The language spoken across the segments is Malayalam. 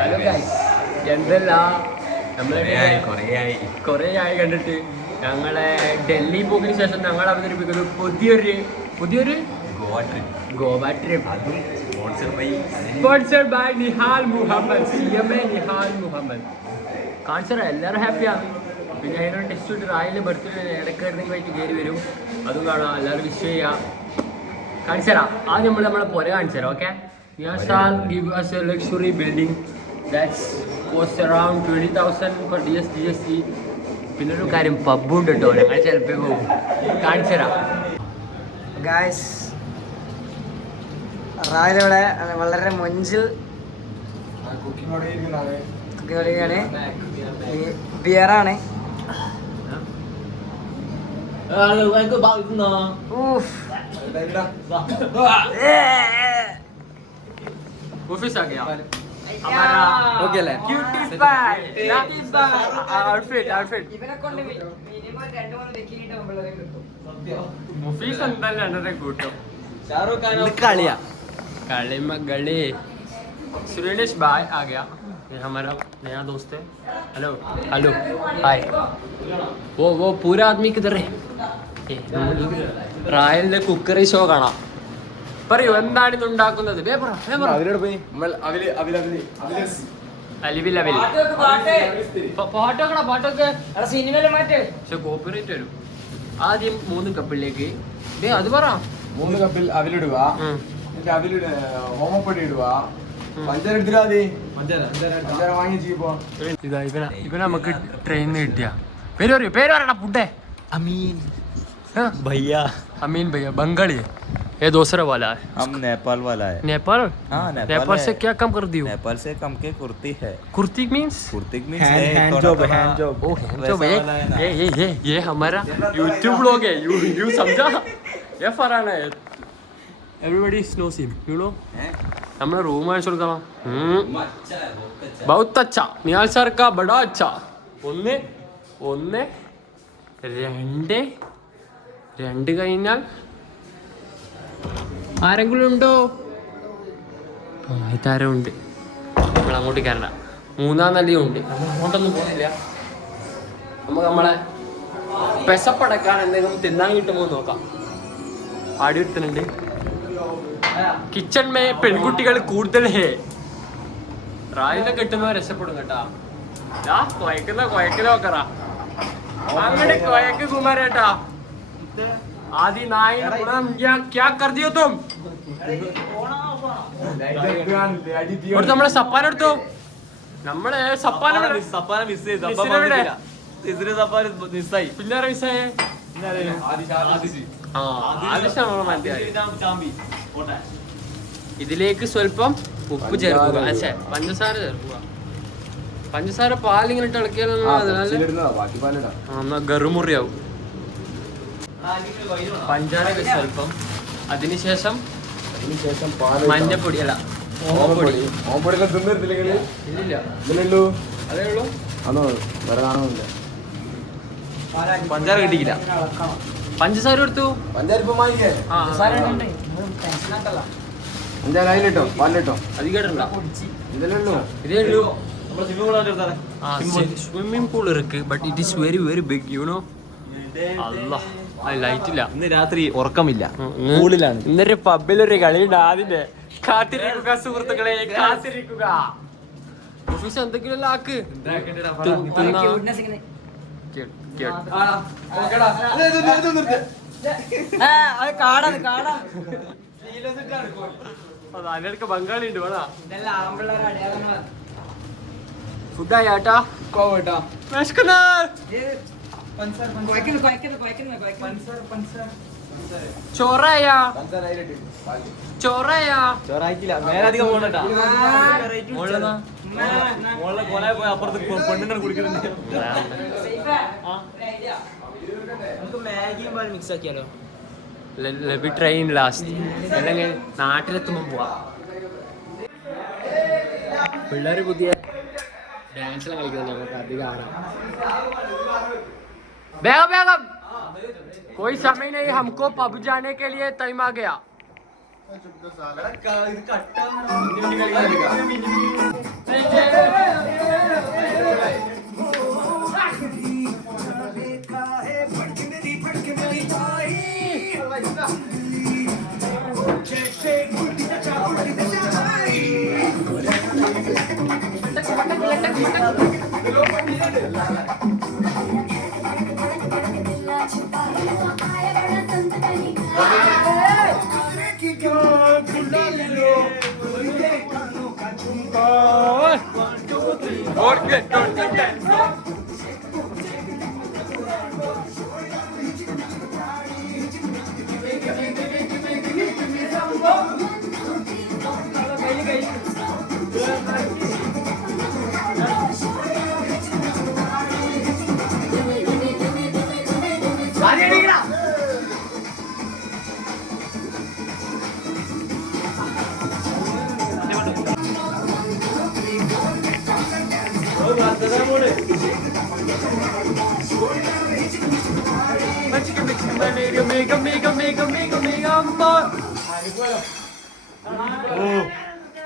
ഹലോ ഗൈസ്, എന്തല്ല കൊറേ ആയി കണ്ടിട്ട്. ഞങ്ങളെ ഡൽഹി പോക്കിന് ശേഷം ഞങ്ങൾ അവതരിപ്പിക്കുന്നത് പുതിയൊരു Goa trip. Sponsored by Nihal Muhammad, CMA Nihal Muhammad. കാണിച്ചാൽ എല്ലാവരും ഹാപ്പിയാണ്. പിന്നെ അതിനോട് ടെസ്റ്റ് ഇട്ട് റായിലെ ബർത്ത്ഡേ ഇടയ്ക്കിടയ്ക്ക് വൈകിട്ട് കയറി വരും, അതും കാണാം. എല്ലാവരും വിഷ് ചെയ്യാം. കാണിച്ചു തരാം. ആദ്യം നമ്മളെ പുര കാണിച്ചു തരാം. Okay, Niyasal give us a luxury building that's cost around 20,000 for GST. പിന്നെ ഒരു കാര്യം, പബ്ബുണ്ട് കേട്ടോ. ഞങ്ങൾ ചിലപ്പോൾ പോകും. കാണിച്ചു തരാം ഗായ്സ്. റായിലിവിടെ വളരെ മൊഞ്ചിൽ കുക്കിംഗ് ബിയറാണ്. ऑफिस आ गया हमारा. ओके ले क्यूटी बाय आउटफिट ഇവനെ കൊണ്ട് മിനിമം 2-3 വെക്കിയിട്ട് നമ്മളെ കിട്ടും. ऑफिस अंदर लड़ने കൂട്ടോ. ഷാറുഖ് ഖാൻ കളിയാ काले में गले. सुरेश भाई आ गया, ये हमारा नया दोस्त है. Hello hello hi. वो पूरा आदमी किधर है? റായലിന്റെ കുക്കറി ഷോ കാണാം. പറയൂ, എന്താണ് ഇത് ഉണ്ടാക്കുന്നത്? കോപ്പിറൈറ്റ് വരും. ആദ്യം 3 കപ്പിലേക്ക് അത് പറ. 3 കപ്പിൽ അവിലിടുക, ഓമപ്പൊടി ഇടുക, പഞ്ചാര പഞ്ചാര വാങ്ങിച്ചു. ഇതാ ഇവനെ നമുക്ക് ട്രെയിനിൽ കിട്ടിയ പേര് പറയണ ഫുഡേ. अमीन भैया, अमीन भैया बंगाली है. ये दूसरा वाला है. हम नेपाल वाला है. नेपाल? हाँ, नेपाल से क्या कम कर दी? नेपाल से कम के कुर्ती है. Kurti means hand job. Oh hand job है. ये हमारा यूट्यूब ब्लॉग है. यू समझा? ये फराना है. Everybody knows him, you know. हमारा रूम है शुरू करो. बहुत अच्छा. निहाल सर का बड़ा अच्छा. ഒന്ന് രണ്ട് കഴിഞ്ഞാൽ ആരെങ്കിലും ഉണ്ടോ? ഇതാരും ഉണ്ട്. നമ്മൾ അങ്ങോട്ട് കയറണ്ട. 3-ാം നിലയും ഉണ്ട്. അങ്ങോട്ടൊന്നും പോകുന്നില്ല. നമുക്ക് നമ്മളെ പെസപ്പടക്കാൻ എന്തെങ്കിലും തിന്നാൻ കിട്ടുമോ നോക്കാം. ആടി ഒരുത്തനുണ്ട്. കിച്ചൺ മേ പെൺകുട്ടികൾ കൂടുതൽ ഹേ. റായിലെ കിട്ടുന്നവർ രക്ഷപ്പെടും കേട്ടാ. കൊയക്കുന്ന നോക്കറ അങ്ങോട്ട് കൊയക്ക് കുമാരേട്ടാ. ആദി നായി ക്യാ കർ ദിയോ തും? നമ്മളെ സപ്പാൻ എടുത്തു. നമ്മളെ സപ്പാൻ പിള്ളേരെ മിസ്സായേ. ഇതിലേക്ക് സ്വല്പം ഉപ്പ് ചേർക്കുക. പഞ്ചസാര ചേർക്കുക. പഞ്ചസാര പാലിങ്ങനെ ഇട്ട് ഇളക്കിയാൽ ഗറുമുറിയാവും. പഞ്ചാരക്ക് സ്വല്പം. അതിനുശേഷം മഞ്ഞപ്പൊടി അല്ല ഓമപ്പൊടി. ഇല്ലില്ല, അതേ ഉള്ളൂ. പഞ്ചാര കിട്ടിയില്ല. പഞ്ചസാര എടുത്തു. അധികം ഇതേ ഉള്ളൂ. സ്വിമ്മിംഗ് പൂൾ ഇருக்கு, but it is very very big, you know. അല്ലാഹ്, ലൈറ്റ് ഇല്ല. ഇന്ന് രാത്രി ഉറക്കമില്ല. ഇന്നൊരു പബ്ബിലൊരു കളിയുണ്ട്. അതിന്റെ കാത്തിരിക്കുക സുഹൃത്തുക്കളെ, കാത്തിരിക്കുക. ഓഫീസ് എന്തെങ്കിലും ആക്ക്. അതിനടുക്ക് ബംഗാളി ഉണ്ട്. വേണ ഫുഡായാട്ടാ. ചോറായാ? ചോറായിട്ടില്ല. മേലധികം പോകണ്ടാ. അപ്പുറത്ത് പെണ്ണുങ്ങൾ കുടിക്കുന്നുണ്ട്. മാഗിയും പാലും മിക്സ് ആക്കിയാലോ? ട്രെയിൻ ലാസ്റ്റ് അല്ലെങ്കിൽ നാട്ടിലെത്തുമ്പോൾ പോവാ. പിള്ളേര് പുതിയ ഡാൻസിലും കളിക്കുന്നത് നമുക്ക് അധികം ആരാം. വേഗം कोई समय नहीं, हमको पब जाने के लिए टाइम आ गया. ഇത്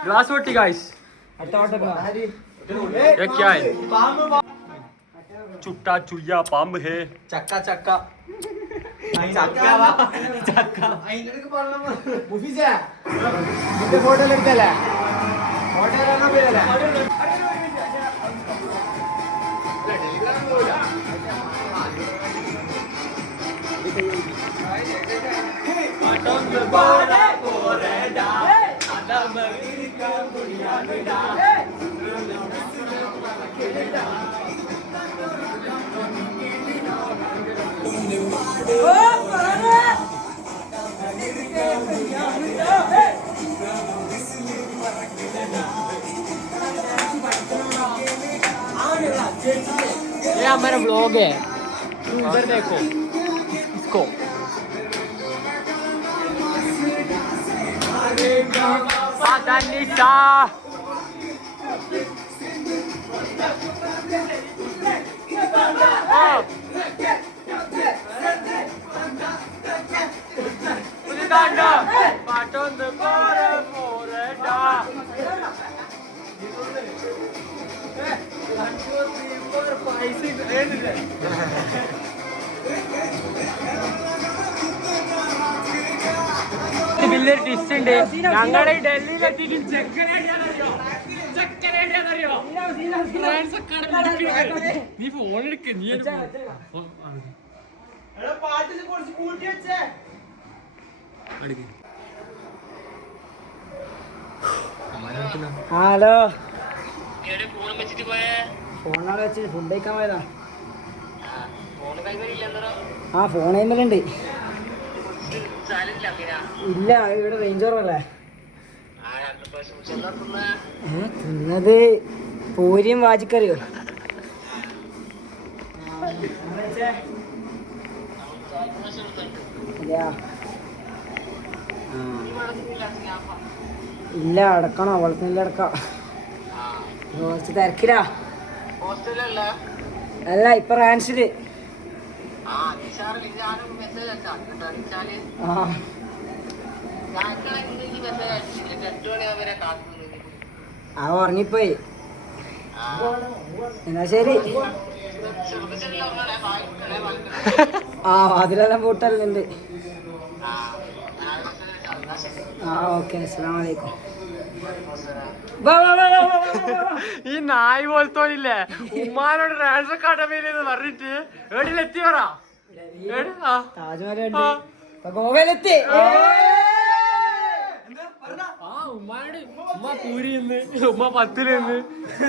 ग्लास वोटी गाइस ये क्या है चुट्टा चुया पाम्ब है ചക്ക ചക്ക ചക്ക ചക്ക ഫോട്ടോ എടുത്തല്ലേ ഫോട്ടോ ये हमारा ब्लॉग है इधर देखो इसको Padanisa Putanda Paton the Moreda വലിയൊരു ടിസ്റ്റ് ഉണ്ട് ഞങ്ങളെ ഡൽഹിയിലെത്തിക്കും നീ ഫോൺ എടുക്ക നീ ഹലോ ഫോണാണ് വെച്ചിട്ട് ഫുഡ് കഴിക്കാൻ പോയതാ ആ ഫോൺ കഴിയുമ്പോഴുണ്ട് ഇല്ല ഇവിടെ റേഞ്ച് കുറവല്ലേ തിന്നത് പൂരിയും വാജിക്കറിയോ ഇല്ല അടക്കണോ വളർത്തുന്നില്ല അടക്കാം കുറച്ച് തിരക്കിലാ അല്ല ഇപ്പൊ റാൻസില് ആ ഉറങ്ങിപ്പോയി എന്നാ ശരി ആ അതിലെല്ലാം പൂട്ടല്ലുണ്ട് ആ ഓക്കെ അസ്സലാമു അലൈക്കും ഈ നായ് പോലത്തോലില്ലേ ഉമ്മാനോട് റാൻസ് കടമയിലെന്ന് പറഞ്ഞിട്ട് എവിടെയെത്തി പറ താജ്മഹൽ ഗോവയിലെത്തി ഉമ്മാനോട് ഉമ്മ പൂരി നിന്ന് ഉമ്മ 10 നിന്ന്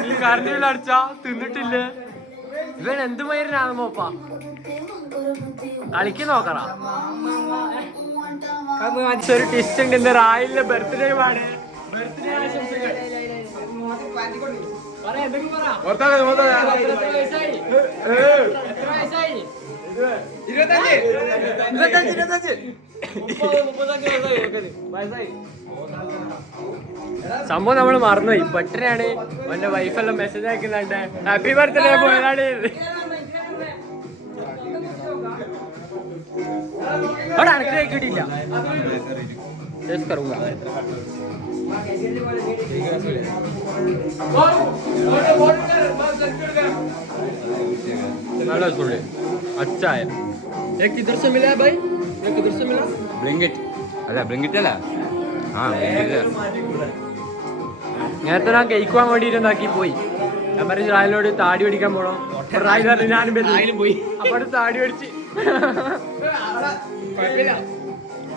ഈ കറണ്ടിയിൽ അടിച്ചാ തിന്നിട്ടില്ലേ ഇവൻ എന്ത് മരുന്നാണെന്നോപ്പ കളിക്ക് നോക്കറ ഒരു ടിസ്റ്റ് ഉണ്ട് ഇന്ന് റായിലിന്റെ ബർത്ത്ഡേ പാട് ബർത്ത്ഡേ ആശംസകൾ സംഭവം നമ്മൾ മറന്നുപോയി ബട്ടനാണ് അവന്റെ വൈഫെല്ലാം മെസ്സേജ് അയക്കുന്നുണ്ട് ഹാപ്പി ബർത്ത്ഡേ പോയതാണ് അവിടെ അനക്ക് കിട്ടിയില്ല अच्छा है एक किधर से मिला है भाई एक किधर से मिला ബ്ലിങ്കിറ്റ് അല്ല ബ്ലിങ്കിറ്റ് അല്ല ആ ബ്ലിങ്കിറ്റ് നേരത്തെ ഞാൻ കഴിക്കുവാൻ വേണ്ടിയിട്ട് എന്താക്കി പോയി. ഞാൻ പറഞ്ഞു റായലിനോട് താടി പിടിക്കാൻ പോണോ, റായൽ പറഞ്ഞു ഞാനും പോയി. അപ്പൊ താടി പിടിച്ച്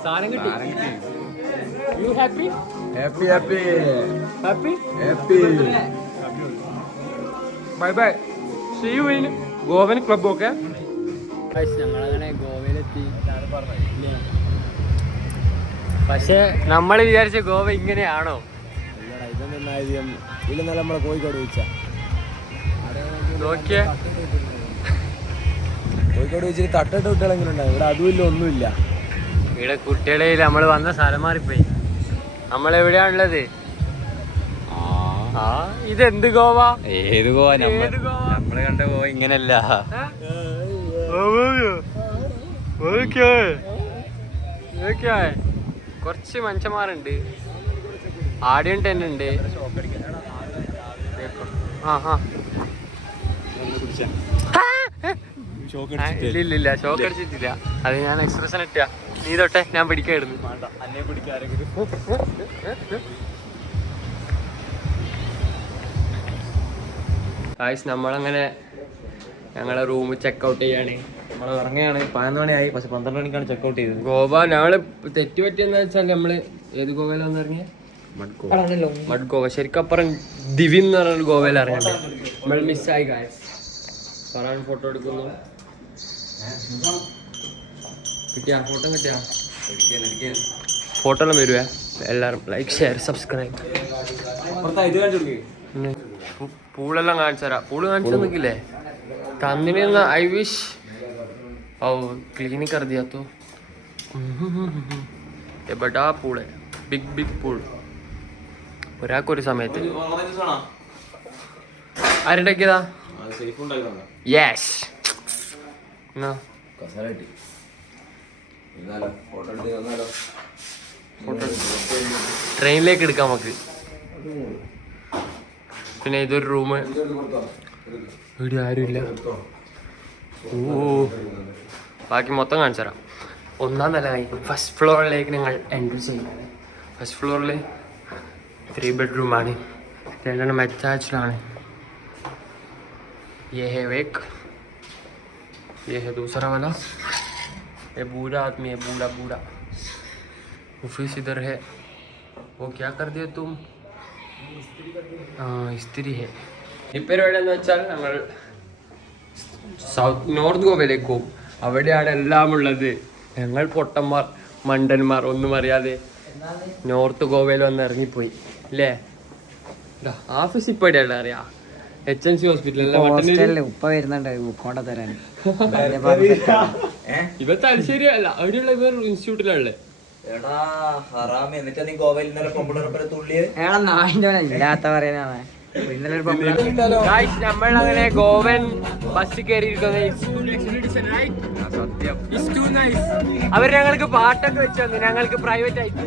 സാധനം കിട്ടി. You happy? Happy happy happy? Happy. Bye bye, see you in Goan club. Okay, ഞങ്ങളങ്ങനെ ഗോവയിലെത്തി. പക്ഷെ നമ്മൾ വിചാരിച്ച ഗോവ ഇങ്ങനെയാണോ? ഇതൊന്നും നമ്മളെ കോഴിക്കോട് വെച്ചാ നോക്കിയേ, കോഴിക്കോട് വെച്ചിട്ട് തട്ടിട്ട് കുട്ടികളെങ്കിലും ഉണ്ടാവും. ഇവിടെ അതുമില്ല, ഒന്നുമില്ല. ഇവിടെ കുട്ടികളെ നമ്മൾ വന്ന സ്ഥലം മാറിപ്പോയി. നമ്മളെവിടെയാണുള്ളത്? ഇതെന്ത് ഗോവ? ഏത് ഗോവ? നമ്മള് കണ്ട ഗോവ ഇങ്ങനല്ല. കുറച്ച് മനുഷ്യന്മാരുണ്ട്, ആടിയൻ ടെന്റ് ഉണ്ട്. ഇല്ല ഷോക്ക് അടിച്ചിട്ടില്ല. അത് ഞാൻ എക്സ്പ്രഷൻ ഇട്ടാ. നീ തൊട്ടെ, ഞാൻ പിടിക്കായിരുന്നു. നമ്മളങ്ങനെ ഞങ്ങളെ റൂം ചെക്ക് ഔട്ട് ചെയ്യാണ്. നമ്മൾ ഇറങ്ങുകയാണ്. 11 മണിയായി, പക്ഷെ 12 മണിക്കാണ് ചെക്കൗട്ട് ചെയ്തത്. ഗോവ ഞങ്ങള് തെറ്റ് പറ്റിയെന്ന് വെച്ചാൽ നമ്മള് ഏത് ഗോവയിലാന്ന് ഇറങ്ങിയ? മഡ് ഗോവ. ശരിക്കും അപ്പുറം ദിവിൻ എന്ന് പറഞ്ഞ ഗോവയിൽ ഇറങ്ങണ്ടേ, നമ്മൾ മിസ്സായി. ഗായ്സ് ഫറാൻ ഫോട്ടോ എടുക്കുന്നു. കിട്ടിയാ ഫോട്ടോ? കിട്ടിയാ ഫോട്ടോ എല്ലാം വരുവേ. എല്ലാരും ലൈക്ക്, ഷെയർ, സബ്സ്ക്രൈബ്. പൂളെല്ലാം കാണിച്ചു തരാം. പൂള് കാണിച്ചു നിൽക്കില്ലേ തന്നിന്? ഐ വിഷ് ഓ ക്ലീൻ कर दिया तो. ये बड़ा पूल है, बिग पूल. ഒരാൾക്കൊരു സമയത്ത് ആരുണ്ടാക്കിയതാ? യെസ്. ട്രെയിനിലേക്ക് എടുക്കാം നമുക്ക്. പിന്നെ ഇതൊരു റൂം, ഇവിടെ ആരുമില്ല. ഓ ബാക്കി മൊത്തം കാണിച്ചു തരാം. 1ാം നില കഴിഞ്ഞു. ഫസ്റ്റ് ഫ്ലോറിലേക്ക് നിങ്ങൾ എൻട്രി ചെയ്യുന്നത്. ഫസ്റ്റ് ഫ്ലോറിൽ 3 ബെഡ്റൂമാണ്, 2 അറ്റാച്ച്ഡാണ്. ये है एक, ये है दूसरा वाला. ये बूढ़ा आदमी है, बूढ़ा. ऑफिस इधर है. वो क्या कर दिया तुम? ഇസ്തിരി है. ഇപ്പം എവിടെയെന്ന് വെച്ചാൽ നമ്മൾ നോർത്ത് ഗോവയിലേക്ക് പോകും. അവിടെയാണ് എല്ലാം ഉള്ളത്. ഞങ്ങൾ പൊട്ടന്മാർ, മണ്ടന്മാർ, ഒന്നും അറിയാതെ നോർത്ത് ഗോവയിൽ വന്ന് ഇറങ്ങിപ്പോയി അല്ലേ? ഓഫീസ് ഇപ്പൊ എവിടെയാണ് അറിയാ? HNC hospital. ഉപ്പ വരുന്നുണ്ട് ബുക്കോണ്ട തരാൻ. ഇവ തലശ്ശേരി അല്ല, അവിടെയുള്ള ഇവർ ഇൻസ്റ്റിറ്റ്യൂട്ടിലുള്ള. ഇല്ലാത്ത പറയാനാണ്. നമ്മൾ അങ്ങനെ ഗോവൻ ബസ് കയറിയിരിക്കുന്നത്. അവർ ഞങ്ങൾക്ക് പാട്ടൊക്കെ വെച്ച് തന്നു, ഞങ്ങൾക്ക് പ്രൈവറ്റ് ആയിട്ട്.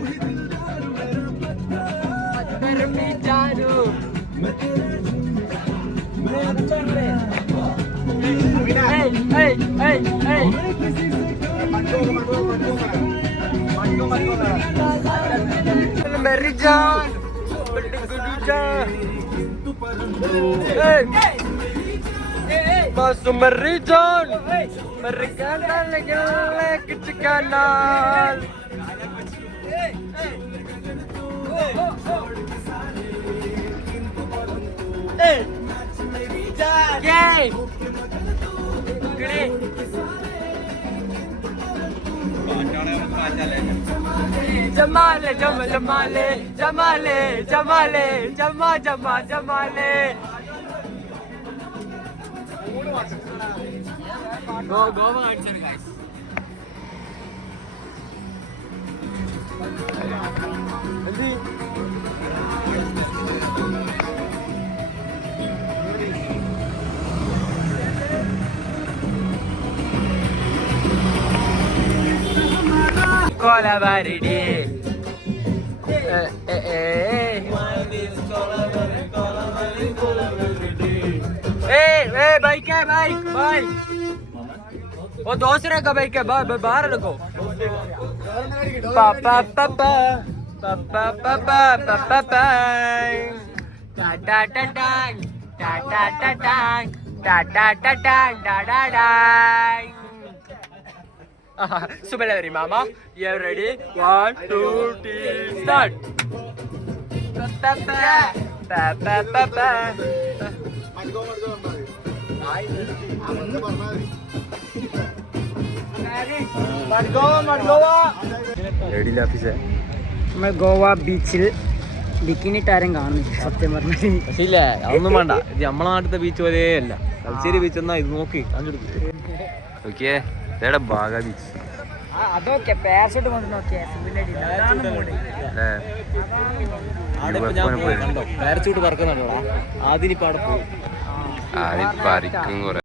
Masuk Merijan, Merikana lagi kecikanal. Yay! Gini. Jamale, jamale, jamale, jamale, jamale. Go answer guys. Cola baridi. Bike है, बाइक. वो दूसरे का बाइक है, बाहर रखो. पापा Subelari mama, you ready? 1, 2, 3, start. നമ്മൾ ഗോവ ബീച്ചിൽ ബിക്കിനി ടാരം കാണുന്നു സത്യം പറഞ്ഞു. പക്ഷേ ഇല്ലേ അതൊന്നും വേണ്ട, ഇത് നമ്മളെ നാട്ടിലത്തെ ബീച്ച് പോലേ അല്ല. തലശ്ശേരി ബീച്ച് എന്നാ ഇത് നോക്കി ഓക്കെ ബാഗ ബീച്ച്. അതൊക്കെ പാരഷൂട്ട് കൊണ്ട് നോക്കിയാ പാരച്ചൂട്ട് പറക്കുന്നുണ്ടോ അതിനിപ്പോ അവിടെ പോയി ആദ്യം പറിക്കും കുറെ.